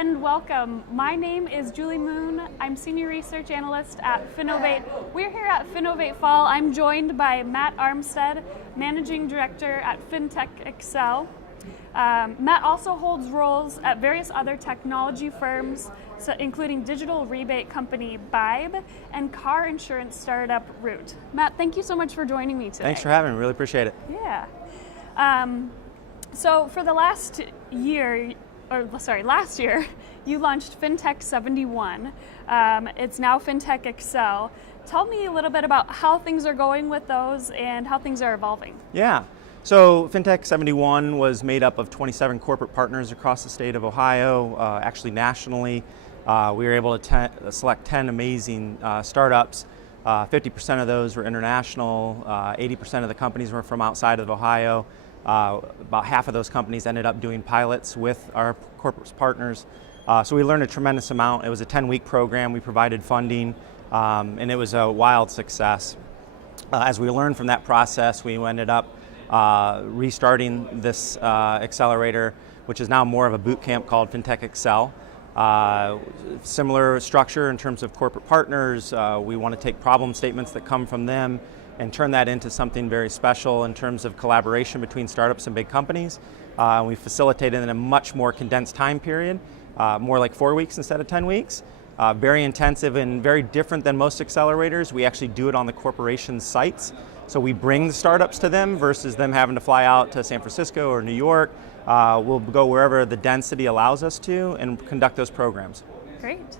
and welcome. My name is Julie Moon. I'm Senior Research Analyst at Finovate. We're here at FinovateFall. I'm joined by Matt Armstead, Managing Director at FinTech Excel. Matt also holds roles at various other technology firms, including digital rebate company Vibe and car insurance startup Root. Matt, thank you so much for joining me today. Thanks for having me, really appreciate it. Yeah. So for the last year, you launched FinTech 71. It's now FinTech Excel. Tell me a little bit about how things are going with those and how things are evolving. Yeah. So FinTech 71 was made up of 27 corporate partners across the state of Ohio, actually nationally. We were able to select 10 amazing startups. 50% of those were international, 80% of the companies were from outside of Ohio. About half of those companies ended up doing pilots with our corporate partners. So we learned a tremendous amount. It was a 10-week program. We provided funding, and it was a wild success. As we learned from that process, we ended up restarting this accelerator, which is now more of a boot camp called FinTech Excel. Similar structure in terms of corporate partners. We want to take problem statements that come from them and turn that into something very special in terms of collaboration between startups and big companies. We facilitate it in a much more condensed time period, more like 4 weeks instead of 10 weeks. Very intensive and very different than most accelerators. We actually do it on the corporation's sites. So we bring the startups to them versus them having to fly out to San Francisco or New York. We'll go wherever the density allows us to and conduct those programs. Great.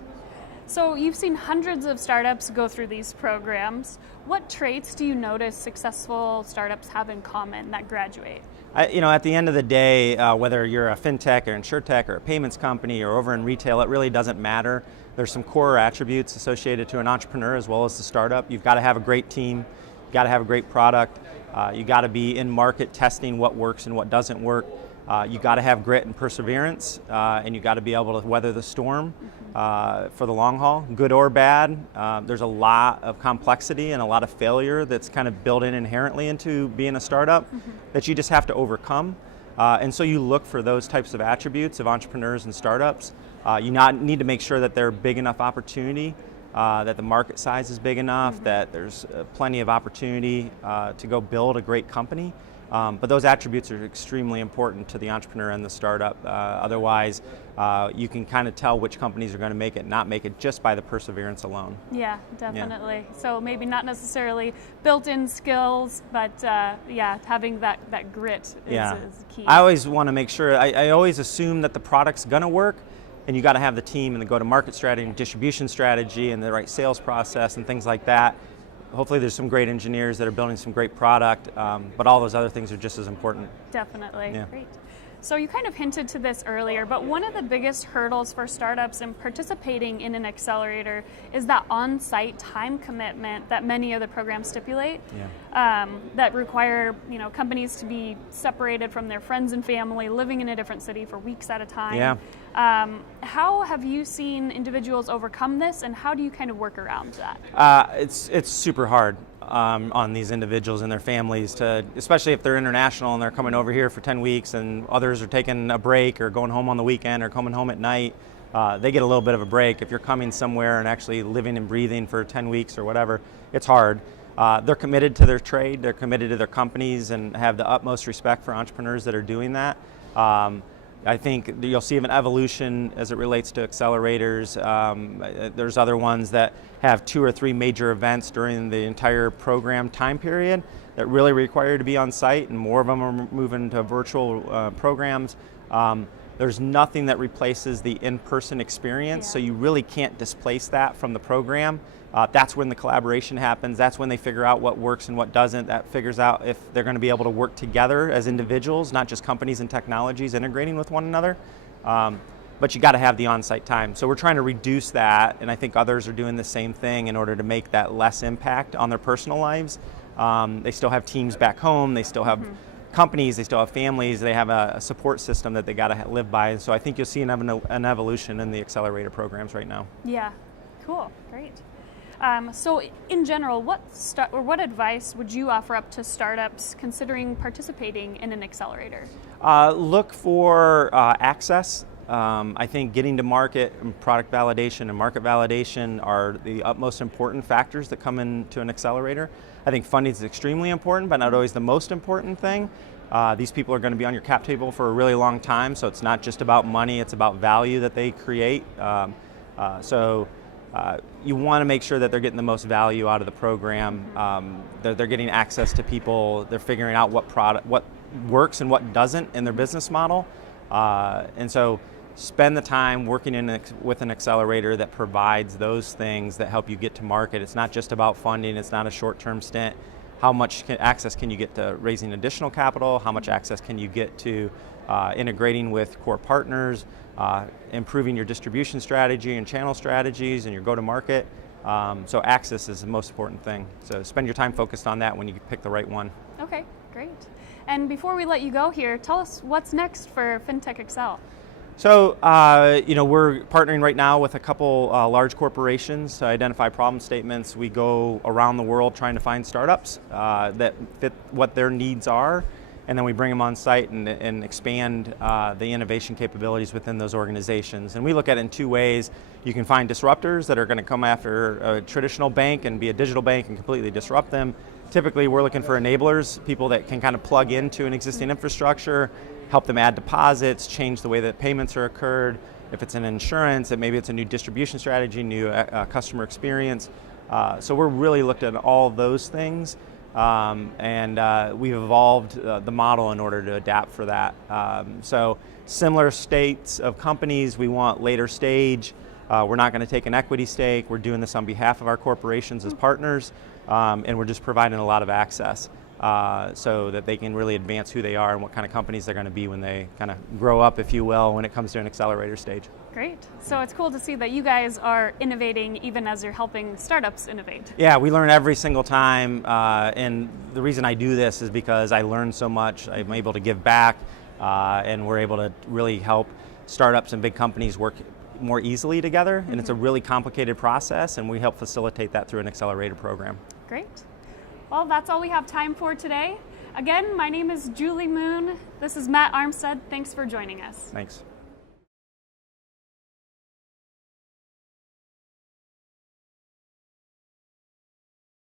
So you've seen hundreds of startups go through these programs. What traits do you notice successful startups have in common that graduate? At the end of the day, whether you're a fintech or insurtech or a payments company or over in retail, it really doesn't matter. There's some core attributes associated to an entrepreneur as well as the startup. You've got to have a great team, you've got to have a great product, you got to be in market testing what works and what doesn't work. You got to have grit and perseverance, and you got to be able to weather the storm for the long haul, good or bad. There's a lot of complexity and a lot of failure that's kind of built in inherently into being a startup that you just have to overcome. And so you look for those types of attributes of entrepreneurs and startups. You need to make sure that they're big enough opportunity, that the market size is big enough, that there's plenty of opportunity to go build a great company. But those attributes are extremely important to the entrepreneur and the startup. Otherwise, you can kind of tell which companies are going to make it, not make it, just by the perseverance alone. Yeah, definitely. Yeah. So maybe not necessarily built-in skills, but having that grit is key. I always want to make sure, I always assume that the product's going to work, and you got to have the team and the go-to-market strategy and distribution strategy and the right sales process and things like that. Hopefully there's some great engineers that are building some great product, but all those other things are just as important. Definitely, yeah. Great. So you kind of hinted to this earlier, but one of the biggest hurdles for startups in participating in an accelerator is that on-site time commitment that many of the programs stipulate, that require companies to be separated from their friends and family, living in a different city for weeks at a time. Yeah. How have you seen individuals overcome this, and how do you kind of work around that? It's super hard on these individuals and their families, especially if they're international and they're coming over here for 10 weeks and others are taking a break or going home on the weekend or coming home at night. They get a little bit of a break. If you're coming somewhere and actually living and breathing for 10 weeks or whatever, it's hard. They're committed to their trade, they're committed to their companies, and have the utmost respect for entrepreneurs that are doing that. I think you'll see an evolution as it relates to accelerators. There's other ones that have 2 or 3 major events during the entire program time period that really require to be on site, and more of them are moving to virtual programs. There's nothing that replaces the in-person experience, so you really can't displace that from the program. That's when the collaboration happens. That's when they figure out what works and what doesn't. That figures out if they're going to be able to work together as individuals, not just companies and technologies integrating with one another. But you got to have the on-site time. So we're trying to reduce that, and I think others are doing the same thing in order to make that less impact on their personal lives. They still have teams back home. They still have companies, they still have families, they have a support system that they got to live by. And so I think you'll see an evolution in the accelerator programs right now. Yeah, cool, great. So in general, what advice would you offer up to startups considering participating in an accelerator? Look for access. I think getting to market and product validation and market validation are the utmost important factors that come into an accelerator. I think funding is extremely important, but not always the most important thing. These people are going to be on your cap table for a really long time, so it's not just about money, it's about value that they create. You want to make sure that they're getting the most value out of the program, they're getting access to people, they're figuring out what works and what doesn't in their business model. And so spend the time working with an accelerator that provides those things that help you get to market. It's not just about funding, it's not a short-term stint. How much access can you get to raising additional capital? How much access can you get to integrating with core partners, improving your distribution strategy and channel strategies and your go-to-market? So access is the most important thing. So spend your time focused on that when you pick the right one. Okay, great. And before we let you go here, tell us what's next for FinTech Excel. So, we're partnering right now with a couple large corporations to identify problem statements. We go around the world trying to find startups that fit what their needs are, and then we bring them on site and expand the innovation capabilities within those organizations. And we look at it in two ways. You can find disruptors that are going to come after a traditional bank and be a digital bank and completely disrupt them. Typically, we're looking for enablers, people that can kind of plug into an existing infrastructure, help them add deposits, change the way that payments are occurred. If it's an insurance, maybe it's a new distribution strategy, new customer experience. So we're really looked at all those things, and we've evolved the model in order to adapt for that. So similar states of companies, we want later stage. We're not going to take an equity stake. We're doing this on behalf of our corporations as partners, and we're just providing a lot of access. So that they can really advance who they are and what kind of companies they're going to be when they kind of grow up, if you will, when it comes to an accelerator stage. Great. So it's cool to see that you guys are innovating even as you're helping startups innovate. Yeah, we learn every single time, and the reason I do this is because I learn so much. I'm able to give back, and we're able to really help startups and big companies work more easily together, and it's a really complicated process, and we help facilitate that through an accelerator program. Great. Well, that's all we have time for today. Again, my name is Julie Moon. This is Matt Armstead. Thanks for joining us. Thanks.